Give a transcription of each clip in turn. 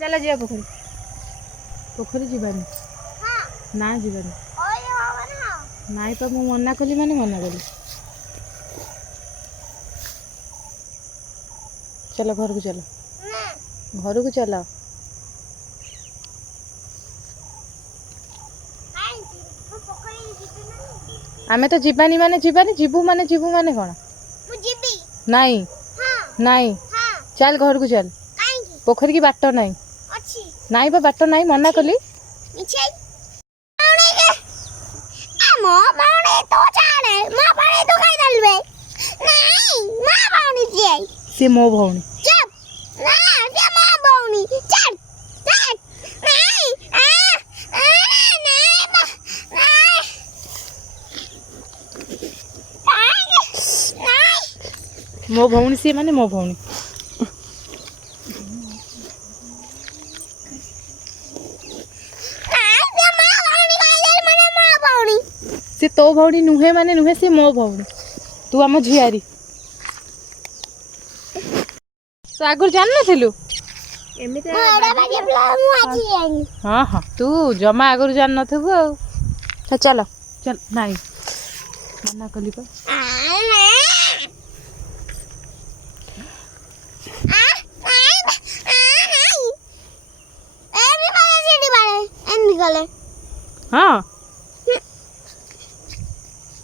चल जा पोखरी पोखरी जीवानी ना जीवानी नाई तो मु मना कली माने मना कली चलो घर को चलो आमे तो जीवानी माने जीबू माने कौन नाई नाई चल घर को चल पोखरी की बाट नाई नाई बा बाट नाई मना कली से मो भौणी मो भौणी सी माने मो भौणी से तो भौणी नुहे माने नुहे से मो भौणी तू आम झियारी तो आगुर जान नथिलु हाँ हाँ तू जमा आगुर जान नथबु आ चल चल नाई मना कली पर हाँ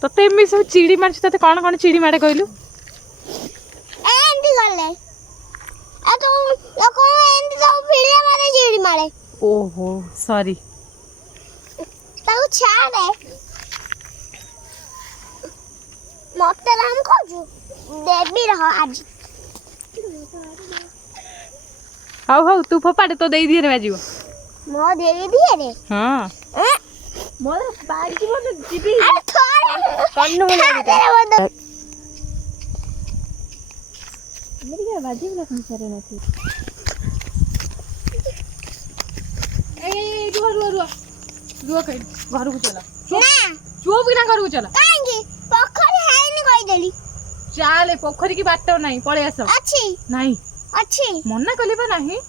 तते एमि सब चिड़ी मारछ तते कौन कौन चिड़ी मारे कहलु ओहो सॉरी मत राम खोजू देवी रह आज हाउ हाउ तू फोपाड़े तो देई दिए रे बाजीबो मो देवी दिए रे हां मोर बाजीबो तो जीबी अरे थोड़े कन्नु बोला मेरी क्या बाजीब का संसार है नथी ए रुआ कहीं घर को चला ना चुप बिना घर को चला कांगी पोखरी है नि कहि देली चाले पोखरी की बाट नहीं पळे आस अच्छी नहीं अच्छी मना कलिबा नहीं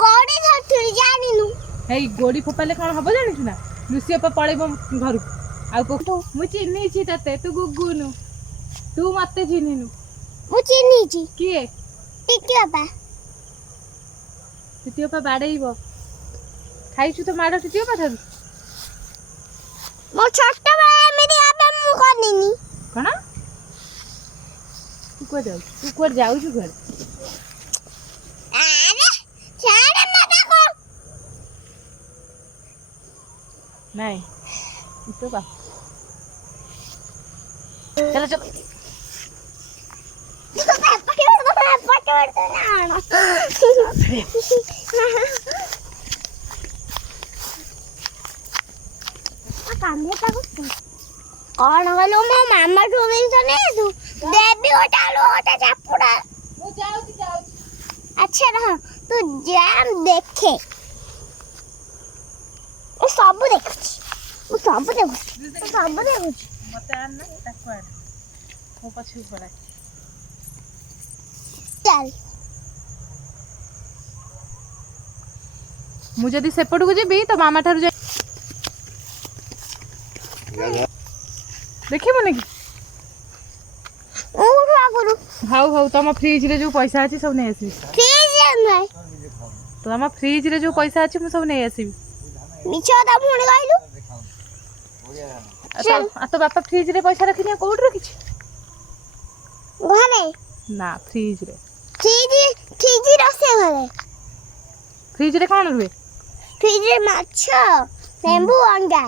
गोड़ी धरथुरी जानिनु हे गोड़ी फोपाले कोन हबो जानिछु ना लुसिया पळेबो घर को आ को मु चिन्नी छी तते तू गुगुनु तू मते चिन्निनु मु चिन्नी छी किए टिकिया बा तितियो पा बाडेइबो खाइछु तो माडो तितियो पा थारु मो छोटा बा मेरी आबे मु करनिनी कोन तू को जाऊ छु घर अरे छाड़ मत को नहीं इतो का चलो चलो पकड़ तो ना कामे पागो कौन वालो मो मामा ठोमिन तो नहीं तू देवी उठालो होता चापुड़ा मु जाऊ अच्छा रहा तू जाम देखे ओ सब देखुची मते आन ना ताको आन मो पछी पड़ा चल मु जदी सेपट को जेबी तो मामा ठारू जा देखिबो ने की ओ करू हाउ हाउ तम फ्रिज रे जो पैसा अछि सब नै आसी फ्रिज में तो हम फ्रिज रे जो पैसा अछि मु सब नै आसी मिछो दा फोन गाइलु आ तो बापा फ्रिज रे पैसा रखिनी कोड रखी छी घरे ना फ्रिज रे रसे घरे फ्रिज रे कोन रुए फ्रिज रे माछ नींबू अंडा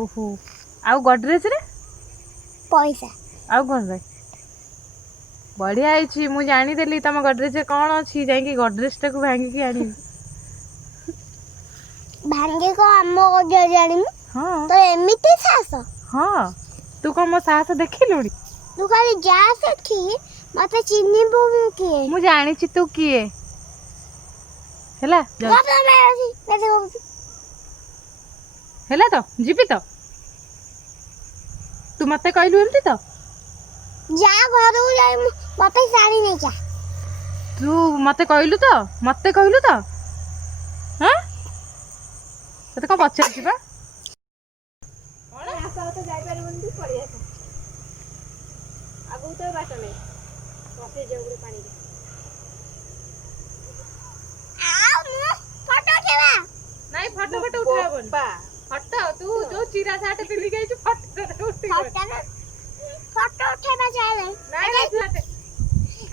ओहो आउ गडरेज रे पैसा आउ कोन रे बढ़िया आइछि मु जानि देली तम गडरेज रे कोन अछि जाई कि गडरेज टा को भांगी की आनी भांगे को अम्मो को जो जानी हां तो एमिति सास हां तू को मो सास देखिलुनी तू खाली जा सेठी मते चिन्नी बो के मु जानि छि तू किए हेला बाबा मैं देखो हेला तो जीबी तो ତୁ ମତେ କହିଲୁ ଏମିତି ତ ଯା ଘରକୁ ଯାଇ ମୋ ପାଇଁ ଶାଢ଼ୀ ନେଇକି ଆ। ତୁ ମତେ କହିଲୁ ତ ହଁ ତତେ କଣ ପଚାରୁଛି ବା ଯାଇପାରିବୁନି ତୁ ପଳେଇ ଆସ ଆଗକୁ ତ ବାଟ ନାହିଁ ବସେଇ ଯାଉ ଗୋଟେ ପାଣିରେ ଆଉ ମୁଁ ଫଟୋ ଉଠେଇବା। ନାଇଁ ଫଟୋ ଉଠେଇବନି ଫଟୋ ତୁ ଯୋଉ ଚିରା ସାର୍ଟ ପିନ୍ଧିକି ଆଇଛୁ ଫଟୋ ଫଟୋ ଉଠେଇବା ଚାଲେ। ନାଇଁ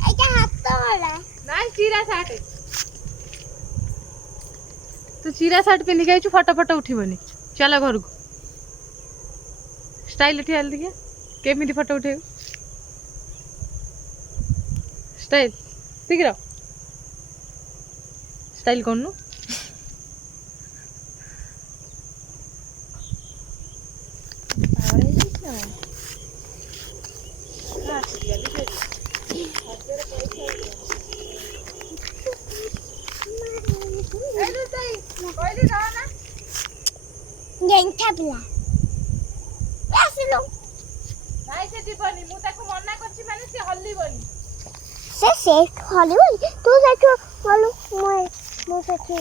ଏଇଟା ହାତ ଗଲା। ନାଇଁ ଚିରା ସାର୍ଟ ତୁ ଚିରା ସାର୍ଟ ପିନ୍ଧିକି ଆଇଛୁ ଫଟୋ ଉଠିବନି ଚାଲ ଘରକୁ ଷ୍ଟାଇଲ ଉଠି ଆଲେ ଦେଖିଆ କେମିତି ଫଟୋ ଉଠେଇବୁ ଷ୍ଟାଇଲ ଶୀଘ୍ର ଷ୍ଟାଇଲ କରୁନୁ ଗେଣ୍ଠା ପିଲା ଆସିଲୁ। ନାଇଁ ସେ ଯିବନି ମୁଁ ତାକୁ ମନା କରିଛି ମାନେ ସେ ହଲିବନି ସେ ସେଇଠୁ ହଲିବ ତୁ ସେଇଠୁ ହଲୁ ମୁଁ ସେଠି